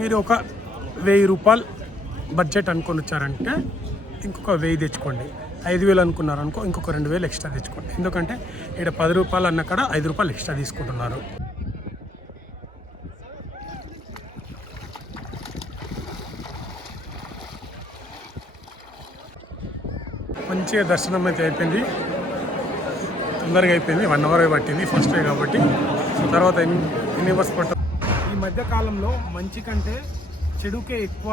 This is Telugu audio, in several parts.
మీరు ఒక 1000 రూపాయలు బడ్జెట్ అనుకొని వచ్చారంటే ఇంకొక 1000 తెచ్చుకోండి. 5000 అనుకున్నారనుకో ఇంకొక 2000 ఎక్స్ట్రా తెచ్చుకోండి. ఎందుకంటే ఇక్కడ 10 రూపాయలు అన్న కాడ 5 రూపాయలు ఎక్స్ట్రా తీసుకుంటున్నారు. మంచిగా దర్శనం అయితే అయిపోయింది, తొందరగా అయిపోయింది. 1 అవర్ పట్టింది ఫస్ట్ డే కాబట్టి. తర్వాత ఎన్ని అవర్స్ పట్ట. ఈ మధ్య కాలంలో మంచి కంటే చెడుకే ఎక్కువ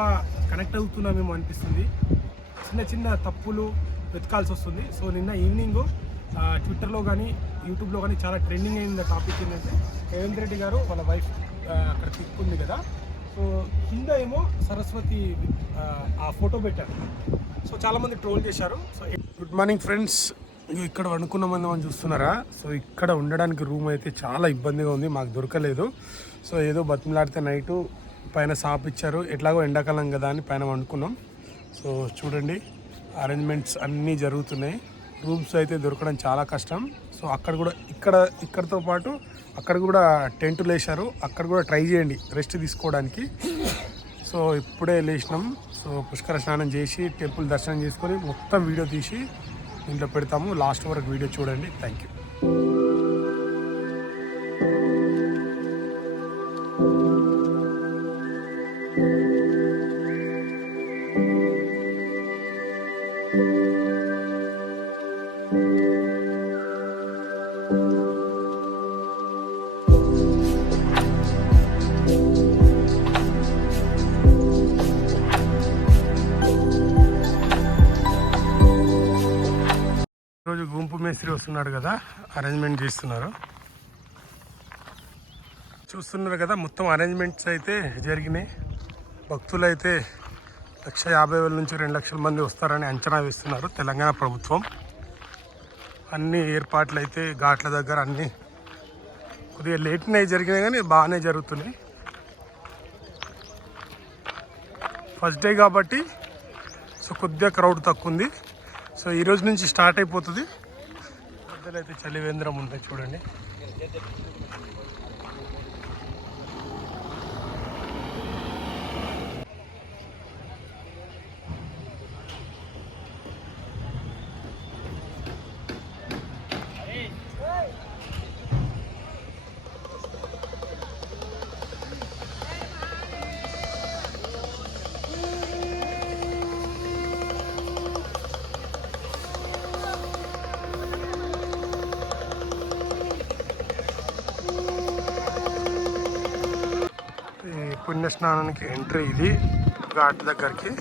కనెక్ట్ అవుతున్నామేమో అనిపిస్తుంది. చిన్న చిన్న తప్పులు వెతకాల్సి వస్తుంది. సో నిన్న ఈవినింగ్ ట్విట్టర్లో కానీ యూట్యూబ్లో కానీ చాలా ట్రెండింగ్ అయిన టాపిక్ ఏంటంటే రేవంత్ రెడ్డి గారు వాళ్ళ వైఫ్ అక్కడ పిక్ ఉంది కదా, సో కింద ఏమో సరస్వతి ఆ ఫోటో పెట్టారు. సో చాలామంది ట్రోల్ చేశారు. సో గుడ్ మార్నింగ్ ఫ్రెండ్స్, ఇక్కడ వండుకున్న మంది మనం చూస్తున్నారా. సో ఇక్కడ ఉండడానికి రూమ్ అయితే చాలా ఇబ్బందిగా ఉంది, మాకు దొరకలేదు. సో ఏదో బతిమలాడితే నైటు పైన సాప్ ఇచ్చారు, ఎట్లాగో ఎండాకాలం కదా అని పైన వండుకున్నాం. సో చూడండి అరేంజ్మెంట్స్ అన్నీ జరుగుతున్నాయి. రూమ్స్ అయితే దొరకడం చాలా కష్టం. సో అక్కడ కూడా ఇక్కడతో పాటు అక్కడ కూడా టెంటులు వేశారు, అక్కడ కూడా ట్రై చేయండి రెస్ట్ తీసుకోవడానికి. సో ఇప్పుడే లేచినాం. సో పుష్కర స్నానం చేసి టెంపుల్ దర్శనం చేసుకొని మొత్తం వీడియో తీసి దీంట్లో పెడతాము. లాస్ట్ వరకు వీడియో చూడండి. Thank you. ఈరోజు గుంపు మేస్త్రి వస్తున్నాడు కదా, అరేంజ్మెంట్ చేస్తున్నారు. చూస్తున్నారు కదా మొత్తం అరేంజ్మెంట్స్ అయితే జరిగినాయి. భక్తులు అయితే 150,000 నుంచి 2 లక్షల మంది వస్తారని అంచనా వేస్తున్నారు తెలంగాణ ప్రభుత్వం. అన్ని ఏర్పాట్లు అయితే ఘాట్ల దగ్గర అన్నీ కొద్దిగా లేట్నే జరిగినాయి కానీ బాగానే జరుగుతున్నాయి. ఫస్ట్ డే కాబట్టి సో కొద్దిగా క్రౌడ్ తక్కువ ఉంది. సో ఈరోజు నుంచి స్టార్ట్ అయిపోతుంది. మధ్యలో అయితే చలివేంద్రం ఉంది చూడండి. పుణ్యస్నానానికి ఎంట్రీ ఇది ఘాట్ దగ్గరికి.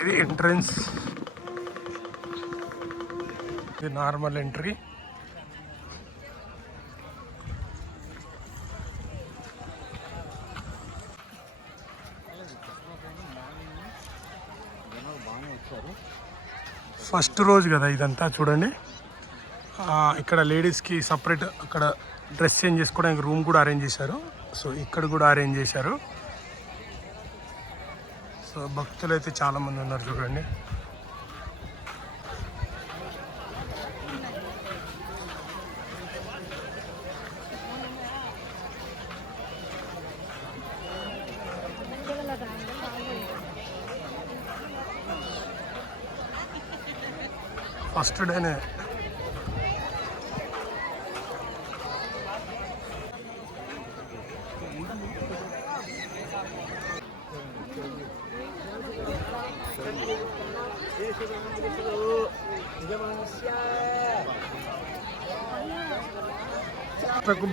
ఇది ఎంట్రన్స్, ఇది నార్మల్ ఎంట్రీ. ఫస్ట్ రోజు కదా ఇదంతా చూడండి. ఇక్కడ లేడీస్కి సపరేట్ అక్కడ డ్రెస్ చేంజ్ చేసుకోవడానికి రూమ్ కూడా అరేంజ్ చేశారు. సో ఇక్కడ కూడా అరేంజ్ చేశారు. సో భక్తులు అయితే చాలామంది ఉన్నారు చూడండి. ఫస్ట్ డేనే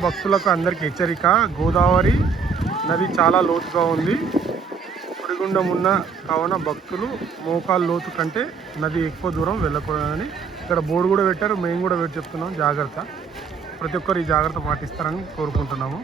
భక్తులకు అందరికి హెచ్చరిక, గోదావరి నది చాలా లోతుగా ఉంది, సుడిగుండం ఉన్న కావున భక్తులు మోకాలు లోతు కంటే నది ఎక్కువ దూరం వెళ్ళకూడదని ఇక్కడ బోర్డు కూడా పెట్టారు. మేము కూడా పెట్టి చెప్తున్నాం జాగ్రత్త. ప్రతి ఒక్కరు ఈ జాగ్రత్త పాటిస్తారని కోరుకుంటున్నాము.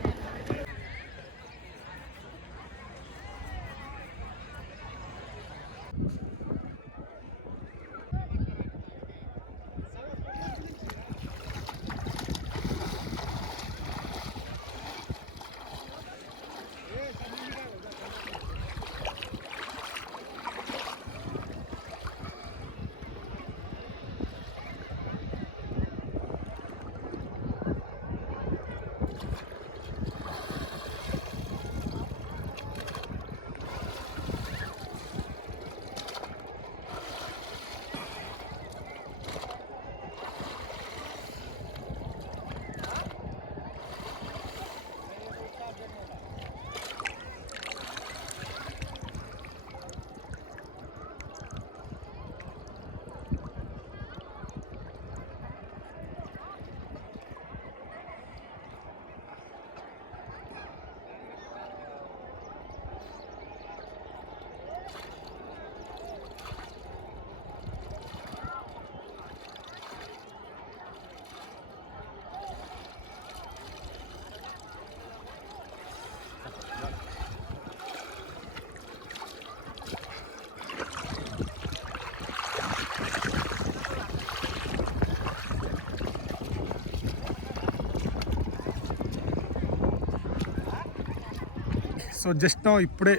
సో జస్ట్ ఇప్పుడే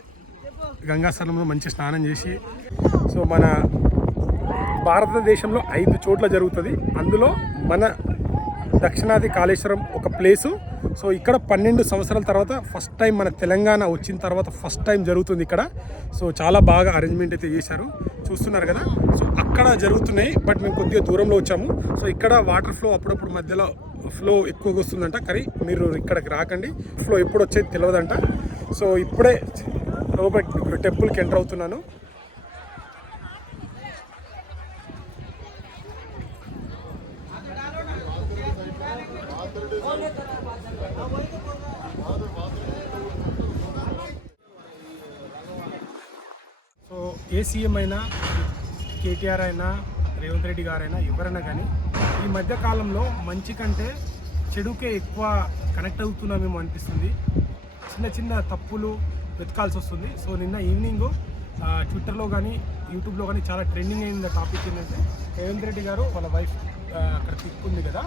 గంగాస్థలంలో మంచి స్నానం చేసి, సో మన భారతదేశంలో 5 చోట్ల జరుగుతుంది. అందులో మన దక్షిణాది కాళేశ్వరం ఒక ప్లేసు. సో ఇక్కడ 12 సంవత్సరాల తర్వాత ఫస్ట్ టైం మన తెలంగాణ వచ్చిన తర్వాత ఫస్ట్ టైం జరుగుతుంది ఇక్కడ. సో చాలా బాగా అరేంజ్మెంట్ అయితే చేశారు, చూస్తున్నారు కదా. సో అక్కడ జరుగుతున్నాయి, బట్ మేము కొద్దిగా దూరంలో వచ్చాము. సో ఇక్కడ వాటర్ ఫ్లో అప్పుడప్పుడు మధ్యలో ఫ్లో ఎక్కువగా వస్తుందంట, కానీ మీరు ఇక్కడికి రాకండి, ఫ్లో ఎప్పుడు వచ్చేది తెలియదంట. సో ఇప్పుడే లోపల టెంపుల్కి ఎంటర్ అవుతున్నాను. సో ఏ సీఎం అయినా, కేటీఆర్ అయినా, రేవంత్ రెడ్డి గారైనా, ఎవరైనా కానీ ఈ మధ్య కాలంలో మంచి కంటే చెడుకే ఎక్కువ కనెక్ట్ అవుతున్నామేమో అనిపిస్తుంది. చిన్న చిన్న తప్పులు వెతకాల్సి వస్తుంది. సో నిన్న ఈవినింగ్ ట్విట్టర్లో కానీ యూట్యూబ్లో కానీ చాలా ట్రెండింగ్ అయిన టాపిక్ ఏంటంటే, రేవంత్ రెడ్డి గారు వాళ్ళ వైఫ్ అక్కడ పిక్ ఉంది కదా,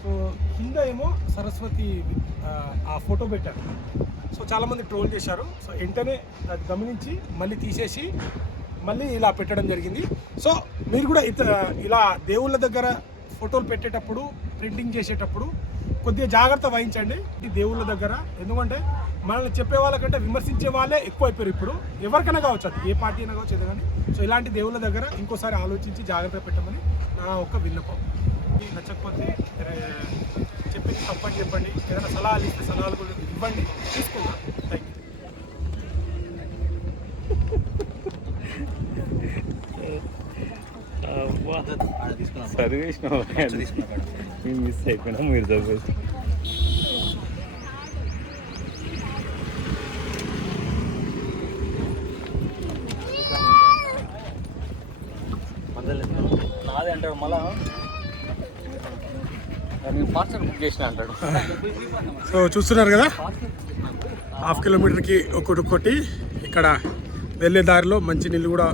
సో కింద ఏమో సరస్వతి ఆ ఫోటో పెట్టారు. సో చాలామంది ట్రోల్ చేశారు. సో వెంటనే అది గమనించి మళ్ళీ తీసేసి మళ్ళీ ఇలా పెట్టడం జరిగింది. సో మీరు కూడా ఇలా దేవుళ్ళ దగ్గర ఫోటోలు పెట్టేటప్పుడు, ప్రింటింగ్ చేసేటప్పుడు కొద్దిగా జాగ్రత్త వహించండి ఈ దేవుళ్ళ దగ్గర. ఎందుకంటే మనల్ని చెప్పే వాళ్ళకంటే విమర్శించే వాళ్ళే ఎక్కువ అయిపోయారు ఇప్పుడు. ఎవరికైనా కావచ్చు, అది ఏ పార్టీ అయినా కావచ్చు, ఏదో కానీ. సో ఇలాంటి దేవుళ్ళ దగ్గర ఇంకోసారి ఆలోచించి జాగ్రత్త పెట్టమని నా ఒక విన్నపం. నచ్చకపోతే చెప్పింది తప్పని చెప్పండి, ఏదైనా సలహాలు ఇస్తే సలహాలు కూడా ఇవ్వండి, తీసుకుందాం. Thank you. చదివేసిన మిస్ అయిపోయినా మీరు చదివేసి నాదే అంటాడు, మళ్ళా పార్సల్ బుక్ చేసిన అంటాడు. సో చూస్తున్నారు కదా, 1/2 కిలోమీటర్కి ఒక్కొక్కటి. ఇక్కడ వెళ్ళే దారిలో మంచి నీళ్ళు కూడా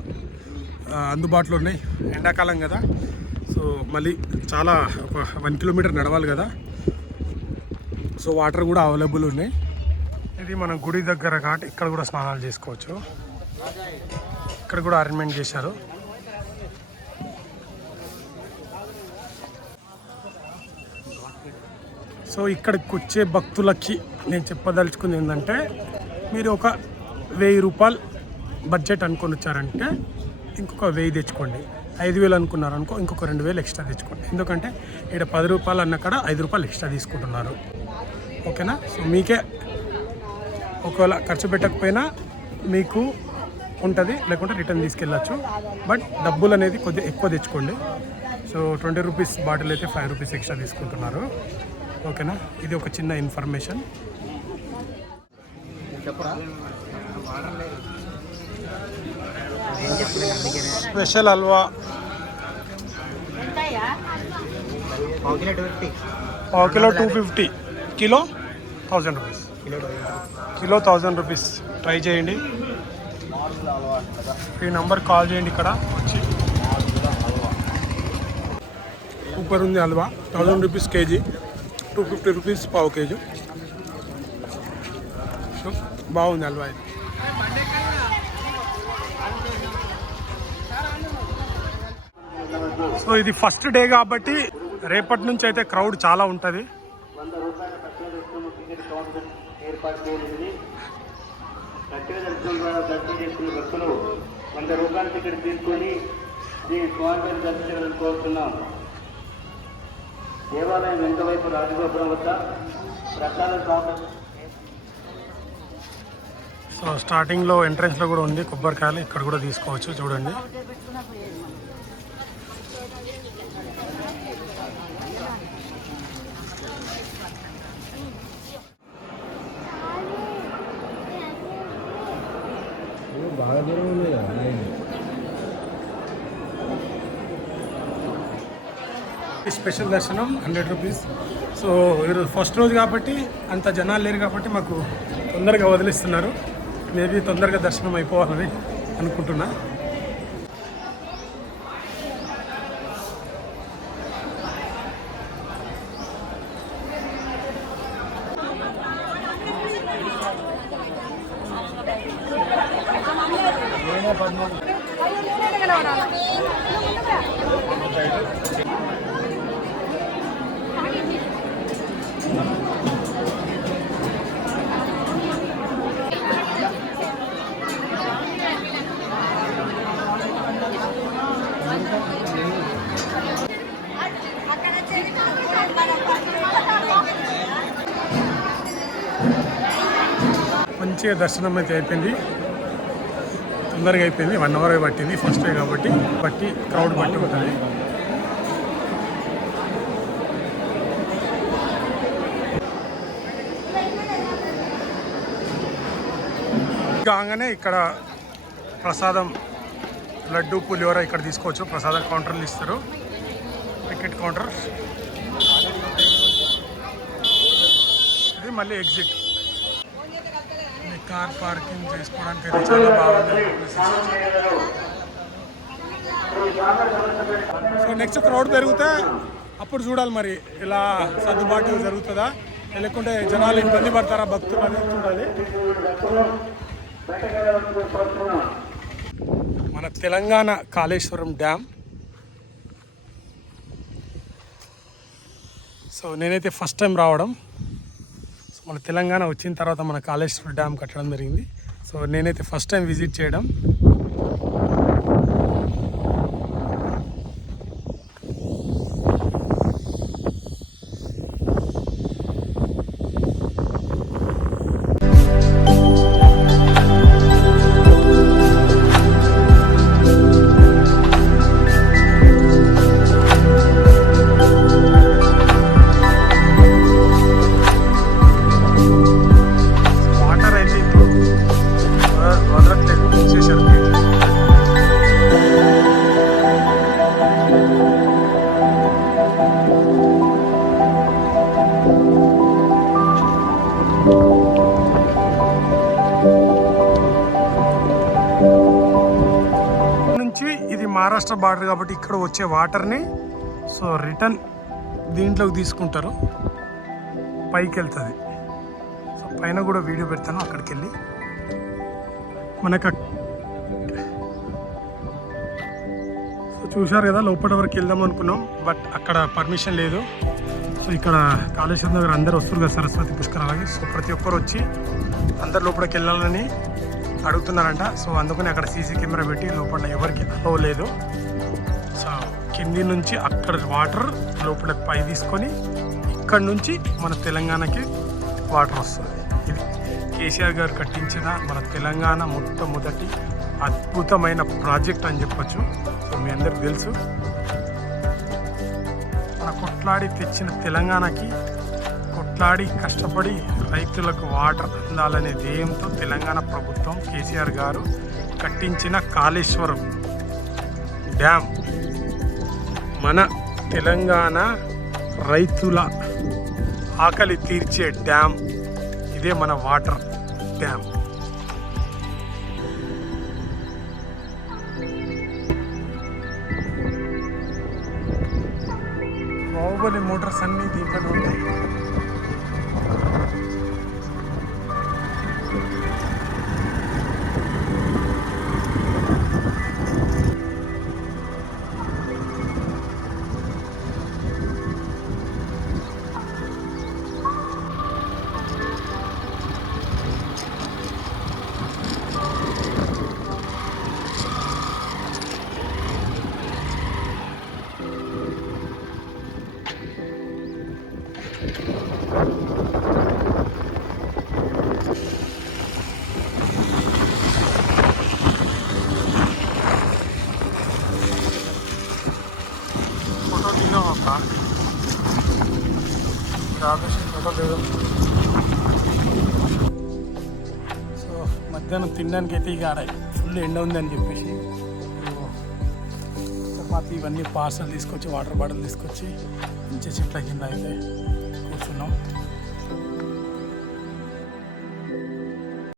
అందుబాటులో ఉన్నాయి. ఎండాకాలం కదా, సో మళ్ళీ చాలా ఒక 1 కిలోమీటర్ నడవాలి కదా. సో వాటర్ కూడా అవైలబుల్ ఉన్నాయి. ఇది మన గుడి దగ్గర కాబట్టి ఇక్కడ కూడా స్నానాలు చేసుకోవచ్చు. ఇక్కడ కూడా అరేంజ్మెంట్ చేశారు. సో ఇక్కడికి వచ్చే భక్తులకి నేను చెప్పదలుచుకుంది ఏంటంటే, మీరు ఒక 1000 రూపాయలు బడ్జెట్ అనుకొని వచ్చారంటే ఇంకొక 1000 తెచ్చుకోండి. 5000 అనుకున్నారనుకో, ఇంకొక 2000 ఎక్స్ట్రా తెచ్చుకోండి. ఎందుకంటే ఇక్కడ 10 రూపాయలు అన్న కాడ 5 రూపాయలు ఎక్స్ట్రా తీసుకుంటున్నారు. ఓకేనా? సో మీకే ఒకవేళ ఖర్చు పెట్టకపోయినా మీకు ఉంటుంది, లేకుంటే రిటర్న్ తీసుకెళ్ళచ్చు. బట్ డబ్బులు అనేది కొద్దిగా ఎక్కువ తెచ్చుకోండి. సో 20 రూపీస్ బాటిల్ అయితే 5 రూపీస్ ఎక్స్ట్రా తీసుకుంటున్నారు. ఓకేనా? ఇది ఒక చిన్న ఇన్ఫర్మేషన్. స్పెషల్ హల్వా పావు kilo 250, kilo 1000 rupees. Kilo 1000 rupees. Try చేయండి. ఈ నెంబర్ కాల్ చేయండి. ఇక్కడ వచ్చి సూపర్ ఉంది హల్వా. 1000 రూపీస్ కేజీ, 250 రూపీస్ పావు కేజీ. సో బాగుంది హల్వా ఇది. సో ఇది ఫస్ట్ డే కాబట్టి రేపటి నుంచి అయితే క్రౌడ్ చాలా ఉంటుంది. దేవాలయం వెనుక వైపు రాజగోపురం వద్ద ప్రసాద సో స్టార్టింగ్లో ఎంట్రన్స్లో కూడా ఉంది కొబ్బరికాయలు, ఇక్కడ కూడా తీసుకోవచ్చు. చూడండి. బాగా దూరం ఉంది కదా. స్పెషల్ దర్శనం 100 రూపీస్. సో ఈరోజు ఫస్ట్ రోజు కాబట్టి అంత జనాలు లేరు కాబట్టి మాకు తొందరగా వదిలిస్తున్నారు. మేబీ తొందరగా దర్శనం అయిపోవాలని అనుకుంటున్నా. మంచిగా దర్శనం అయితే అయిపోయింది, తొందరగా అయిపోయింది. 1 అవర్ పట్టింది ఫస్ట్ డే కాబట్టి క్రౌడ్ బట్టి ఉంటుంది. కాగానే ఇక్కడ ప్రసాదం లడ్డు పులిహోర ఇక్కడ తీసుకోవచ్చు. ప్రసాదం కౌంటర్లు ఇస్తారు, టికెట్ కౌంటర్. ఇది మళ్ళీ ఎగ్జిట్. కార్ పార్కింగ్ చేసుకోవడానికి అయితే చాలా బాగుంది. సో నెక్స్ట్ క్రౌడ్ పెరిగితే అప్పుడు చూడాలి మరి ఇలా సర్దుబాటు జరుగుతుందా, లేకుంటే జనాలు ఇబ్బంది పడతారా భక్తులు అనేది చూడాలి. మన తెలంగాణ కాళేశ్వరం డ్యామ్. సో నేనైతే ఫస్ట్ టైం రావడం. మన తెలంగాణ వచ్చిన తర్వాత మన కాళేశ్వరం డ్యామ్ కట్టడం జరిగింది. సో నేనైతే ఫస్ట్ టైం విజిట్ చేయడం. మహారాష్ట్ర బార్డర్ కాబట్టి ఇక్కడ వచ్చే వాటర్ని సో రిటర్న్ దీంట్లోకి తీసుకుంటారు, పైకి వెళ్తుంది. సో పైన కూడా వీడియో పెడతాను అక్కడికి వెళ్ళి. మనకు సో చూశారు కదా, లోపల వరకు వెళ్దాం అనుకున్నాం, బట్ అక్కడ పర్మిషన్ లేదు. సో ఇక్కడ కాళేశ్వరం దగ్గర అందరు వస్తారు కదా సరస్వతి పుష్కరాలకి. సో ప్రతి ఒక్కరు వచ్చి అందరు లోపలికి వెళ్ళాలని అడుగుతున్నారంట. సో అందుకని అక్కడ సీసీ కెమెరా పెట్టి లోపల ఎవరికి అలో లేదు. సో కింది నుంచి అక్కడ వాటర్ లోపల పై తీసుకొని ఇక్కడ నుంచి మన తెలంగాణకి వాటర్ వస్తుంది. ఇది కేసీఆర్ గారు కట్టించిన మన తెలంగాణ మొట్టమొదటి అద్భుతమైన ప్రాజెక్ట్ అని చెప్పొచ్చు. సో మీ అందరికి తెలుసు, మన కొట్లాడి తెచ్చిన తెలంగాణకి కొట్లాడి కష్టపడి రైతులకు వాటర్ అందాలనే ధ్యేయంతో తెలంగాణ ప్రభుత్వం కేసీఆర్ గారు కట్టించిన కాళేశ్వరం డ్యామ్ మన తెలంగాణ రైతుల ఆకలి తీర్చే డ్యామ్. ఇదే మన వాటర్ డ్యామ్. బాహుబలి మోటార్స్ అన్నీ దీంట్లో ఉంటాయి. సో మధ్యాహ్నం తినడానికి అయితే ఇక ఫుల్ ఎండ ఉందని చెప్పేసి చపాతీ ఇవన్నీ పార్సల్ తీసుకొచ్చి వాటర్ బాటిల్ తీసుకొచ్చి మంచి చెట్ల కింద అయితే కూర్చున్నాం.